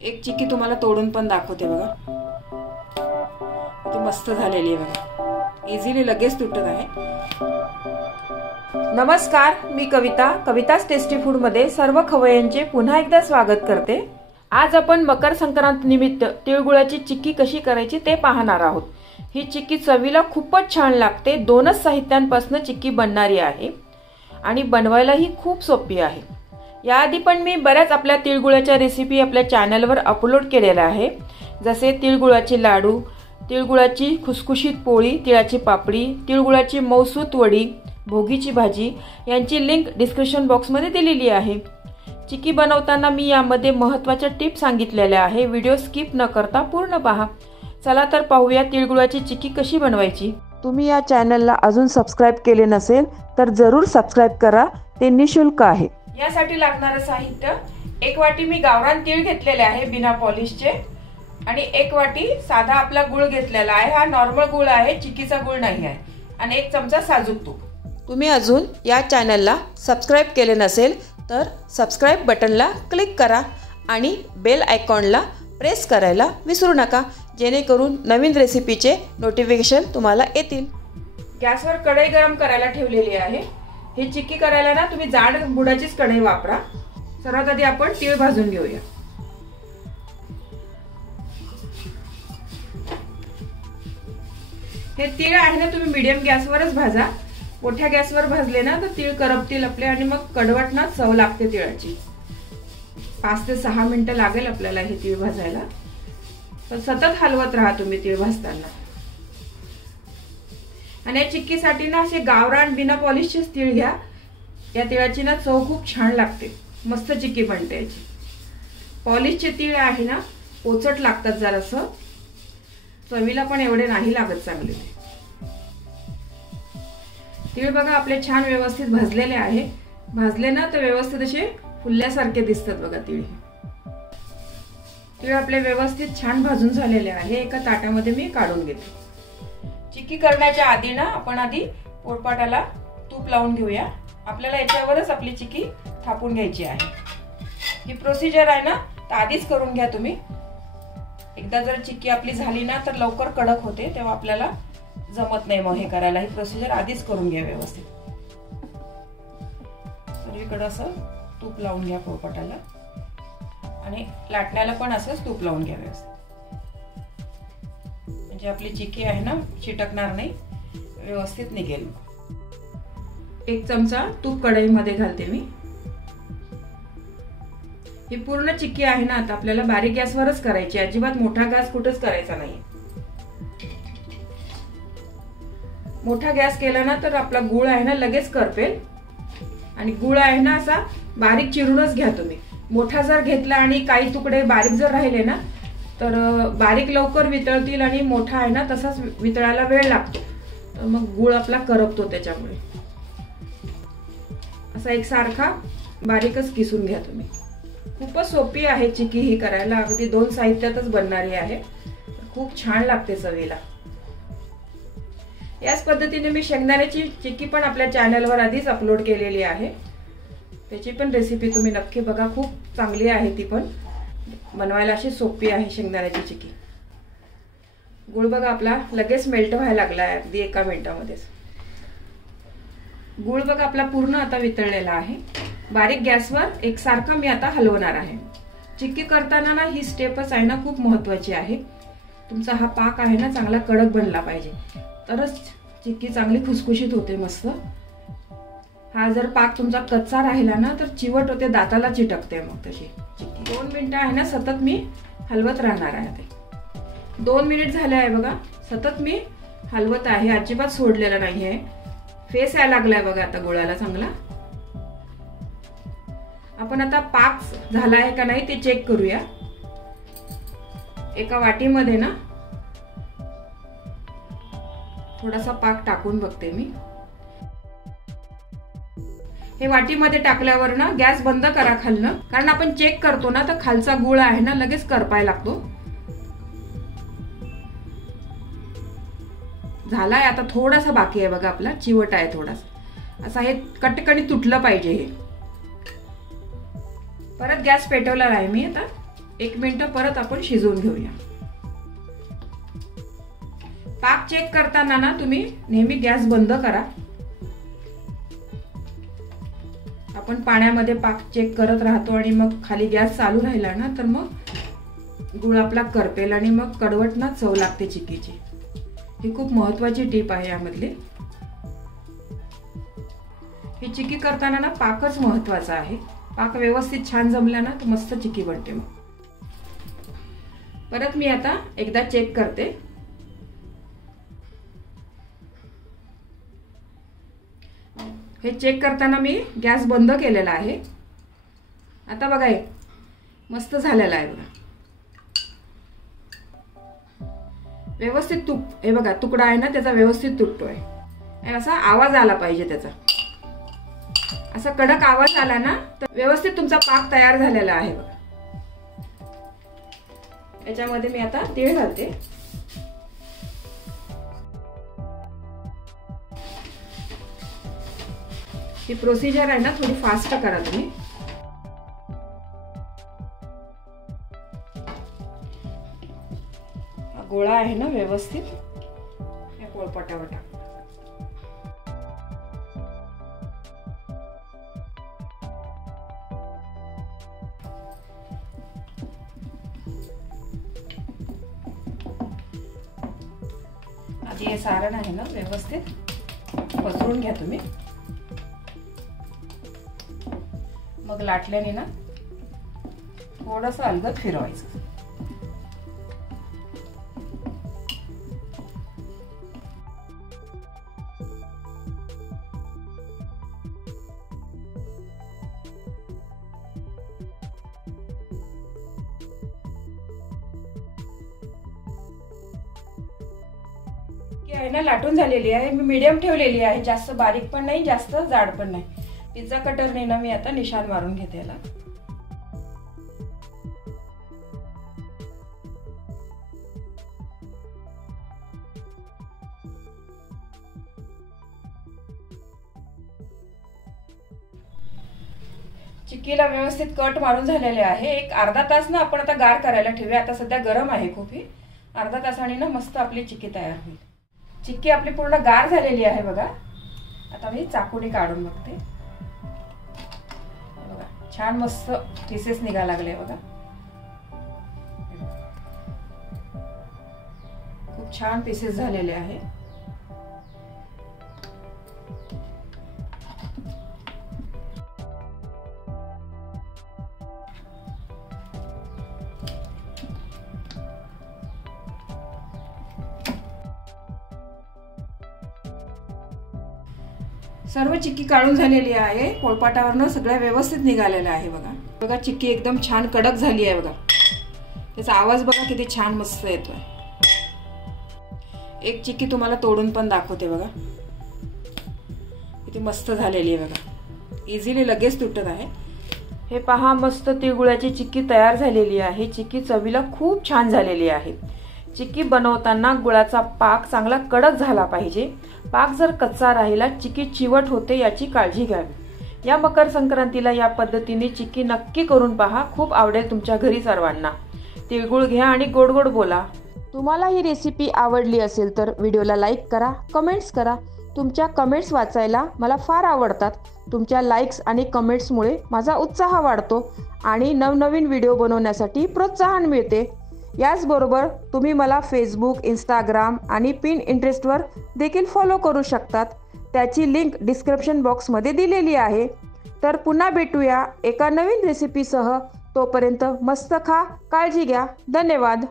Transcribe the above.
एक चिक्की तुम्हाला तोडून पण दाखवते बघा, ती मस्त झालेली आहे बघा, इझिली लगेच तुटत आहे। नमस्कार, मी कविता's टेस्टी फूड मध्ये सर्व खवय्यांचे पुन्हा एकदा स्वागत करते। आज आपण मकर संक्रांत निमित्त तिळगुळाची चिक्की कशी करायची ते पाहणार आहोत। ही चिक्की चवीला खूपच छान लागते। दोनच साहित्यांपासून चिक्की बनणारी आहे आणि बनवायलाही खूप सोपी आहे। याआधी पण मी बऱ्याच आपल्या तिळगुळाच्या रेसिपी आपल्या चॅनलवर अपलोड केलेल्या आहे, जसे तिळगुळाचे लाडू, तिळगुळाची खुसखुशीत पोळी, तिळाची पापडी, तिळगुळाची मौसूत वडी, भोगीची भाजी यांची लिंक डिस्क्रिप्शन बॉक्समध्ये दिलेली आहे। चिक्की बनवताना मी यामध्ये महत्त्वाच्या टिप्स सांगितलेल्या आहे, व्हिडिओ स्किप न करता पूर्ण पहा। चला तर पाहूया तिळगुळाची चिक्की कशी बनवायची। तुम्ही या चॅनलला अजून सबस्क्राइब केले नसेल तर जरूर सबस्क्राइब करा, ते निशुल्क आहे। यासाठी लागणारे साहित्य, एक वाटी मी गावरान तीळ घेतलेले आहे बिना पॉलिशचे आणि एक वाटी साधा आपला गुळ घेतलेला आहे, हा नॉर्मल गुळ आहे, चिक्कीचा गुळ नाही आहे, आणि एक चमचा साजूक तूप। तुम्ही अजून या चॅनलला सबस्क्राइब केले नसेल तर सबस्क्राइब बटनला क्लिक करा आणि बेल आयकॉनला प्रेस करायला विसरू नका, जेणेकरून नवीन रेसिपीचे नोटिफिकेशन तुम्हाला येतील। गॅसवर कढई गरम करायला ठेवलेली आहे। ही चिक्की करायला ना तुम्ही जाड बुडाचीच कढई वापरा। सर्वात आधी आपण तीळ भाजून घेऊया। हे तीळ आहे ना तुम्ही मीडियम गॅसवरच भाजा, मोठ्या गॅसवर भाजले ना तर तीळ करपतील आपले आणि मग कडवट ना चव लागते तिळाची। 5 ते 6 मिनिटं लागेल आपल्याला हे तीळ भाजायला, पण सतत हलवत राहा तुम्ही तीळ भाजताना। आणि या चिक्कीसाठी ना असे गावरान बिना पॉलिशचे तीळ घ्या, या तिळाची ना चव खूप छान लागते, मस्त चिक्की बनते याची। पॉलिशचे तीळ आहे ना पोचट लागतात जरासं, चवीला पण एवढे नाही लागत चांगले। तीळ बघा आपले छान व्यवस्थित भाजलेले आहे, भाजले ना तर व्यवस्थित असे फुलल्यासारखे दिसतात बघा तीळ। तीळ आपले व्यवस्थित छान भाजून झालेले आहे, एका ताटामध्ये मी काढून घेते। चिक्की करण्याच्या आधी ना आपण आधी पोळपाटाला तूप लावून घेऊया, आपल्याला याच्यावरच आपली चिक्की थापून घ्यायची आहे। ही प्रोसिजर आहे ना तर आधीच करून घ्या तुम्ही, एकदा जर चिक्की आपली झाली ना तर लवकर कडक होते, तेव्हा आपल्याला जमत नाही मग हे करायला। ही प्रोसिजर आधीच करून घ्या व्यवस्थित। सर्वीकडे असं तूप लावून घ्या पोळपाटाला आणि लाटण्याला पण असंच तूप लावून घ्या व्यवस्थित, म्हणजे आपली चिक्की आहे ना चिटकणार नाही, व्यवस्थित निघेल। 1 चमचा तूप कढईमध्ये घालते मी। ही पूर्ण चिक्की आहे ना आता आपल्याला बारीक गॅसवरच करायची, अजिबात मोठा गॅस कुठेच करायचा नाही। मोठा गॅस केला ना तर आपला गुळ आहे ना लगेच करपेल, आणि गुळ आहे ना असा बारीक चिरूनच घ्या तुम्ही। मोठा जर घेतला आणि काही तुकडे बारीक जर राहिले ना तर बारीक लवकर वितळतील आणि मोठा आहे ना तसाच वितळायला वेळ लागतो, तर मग गुळ आपला करपतो त्याच्यामुळे। असा एकसारखा बारीकच किसून घ्या तुम्ही। खूपच सोपी आहे चिक्की ही करायला, अगदी 2 साहित्यातच बनणारी आहे, खूप छान लागते चवीला। याच पद्धतीने मी शेंगदाण्याची चिक्की पण आपल्या चॅनलवर आधीच अपलोड केलेली आहे, त्याची पण रेसिपी तुम्ही नक्की बघा, खूप चांगली आहे ती पण, बनवायला अशी सोपी आहे शेंगदाण्याची चिक्की। गुळ बघा आपला लगेच मेल्ट व्हायला लागला आहे, अगदी 1 मिनिटामध्येच। गुळ बघा आपला पूर्ण आता वितळलेला आहे। बारीक गॅसवर एकसारखा मी आता हलवणार आहे। चिक्की करताना ना ही स्टेपच आहे ना खूप महत्त्वाची आहे। तुमचा हा पाक आहे ना चांगला कडक बनला पाहिजे, तरच चिक्की चांगली खुसखुशीत होते मस्त। हा जर पाक तुमचा कच्चा राहिला ना तर चिवट होते, दाताला चिटकते मग तशी चिक्की। 2 मिनिटं आहे ना सतत मी हलवत राहणार आहे ते। 2 मिनिट झाले आहे बघा, सतत मी हलवत आहे, अजिबात सोडलेला नाहीये। फेस यायला लागलाय बघा आता गुळाला चांगला। आपण आता पाक झाला आहे का नाही ते चेक करूया। एका वाटीमध्ये ना थोडासा पाक टाकून बघते मी। हे वाटीमध्ये टाकल्यावर ना गॅस बंद करा खालनं, कारण आपण चेक करतो ना तर खालचा गुळ आहे ना लगेच करपायला लागतो। झालाय आता, थोडासा बाकी आहे बघा आपला, चिवट आहे थोडासा, असा हे कटकणी तुटलं पाहिजे हे। परत गॅस पेटवला आहे मी आता, 1 मिनिट परत आपण शिजवून घेऊया। पाक चेक करताना ना तुम्ही नेहमी गॅस बंद करा। आपण पाण्यामध्ये पाक चेक करत राहतो आणि मग खाली गॅस चालू राहिला ना तर मग गुळ आपला करपेल आणि मग कडवट ना चव लागते चिक्कीची। ही खूप महत्त्वाची टीप आहे यामधली। ही चिक्की करताना ना पाकच महत्त्वाचा आहे। पाक व्यवस्थित छान जमला ना तर मस्त चिक्की बनते। मग परत मी आता एकदा चेक करते। हे चेक करताना मी गॅस बंद केलेला आहे। आता बघा हे मस्त झालेला आहे बघा, व्यवस्थित हे बघा तुकडा आहे ना त्याचा व्यवस्थित तुटतोय। असा आवाज आला पाहिजे त्याचा, असा कडक आवाज आला ना तर व्यवस्थित तुमचा पाक तयार झालेला आहे बघा। याच्यामध्ये मी आता तीळ घालते। ही प्रोसिजर आहे ना थोडी फास्ट करा तुम्ही। हा गोळा आहे ना व्यवस्थित या पोळपाटावर टाक। आधी हे सारण आहे ना व्यवस्थित पसरून घ्या तुम्ही, मग लाटल्याने ना थोडंसं अलगद फिरवायचं। आहे ना लाटून झालेली आहे। मी मीडियम ठेवलेली आहे, जास्त बारीक पण नाही जास्त जाड पण नाही। पिझ्झा कटरने ना मी आता निशाण मारून घेते याला। चिक्कीला व्यवस्थित कट मारून झालेले आहे। एक अर्धा तास ना आपण आता गार करायला ठेवूया। आता सध्या गरम आहे खूप, ही अर्धा तासाने ना मस्त आपली चिक्की तयार होईल। चिक्की आपली पूर्ण गार झालेली आहे बघा। आता मी चाकूने काढून बघते, बघा छान मस्त पीसेस निघायला लागले बघा। खूप छान पीसेस झालेले आहे। सर्व चिक्की काढून झालेली आहे। पोळपाटावरनं सगळं व्यवस्थित निघालेलं आहे बघा। बघा चिक्की एकदम छान कडक झाली आहे बघा। त्याचा आवाज बघा किती छान मस्त येतोय। एक चिक्की तुम्हाला तोडून पण दाखवते बघा, किती मस्त झालेली आहे बघा। इझिली लगेच तुटत आहे। हे पहा मस्त तिळगुळाची चिक्की तयार झालेली आहे। चिक्की चवीला खूप छान झालेली आहे। चिक्की बनवताना गुळाचा पाक चांगला कडक झाला पाहिजे। पाक जर कच्चा राहिला चिक्की चिवट होते याची काळजी घ्यावी। या मकर संक्रांतीला या पद्धतीने चिक्की नक्की करून पहा, खूप आवडेल तुमच्या घरी सर्वांना। तिळगुळ घ्या आणि गोड गोड बोला। तुम्हाला ही रेसिपी आवडली असेल तर व्हिडिओला लाईक करा, कमेंट्स करा। तुमच्या कमेंट्स वाचायला मला फार आवडतात। तुमच्या लाईक्स आणि कमेंट्समुळे माझा उत्साह वाढतो आणि नवनवीन व्हिडिओ बनवण्यासाठी प्रोत्साहन मिळते। याचबरोबर तुम्ही मला फेसबुक, इंस्टाग्राम आणि पिंटरेस्टवर देखील फॉलो करू शकतात। त्याची लिंक डिस्क्रिप्शन बॉक्समध्ये दिलेली आहे। तर पुन्हा भेटूया एका नवीन रेसिपीसह। तोपर्यंत मस्त खा, काळजी घ्या। धन्यवाद।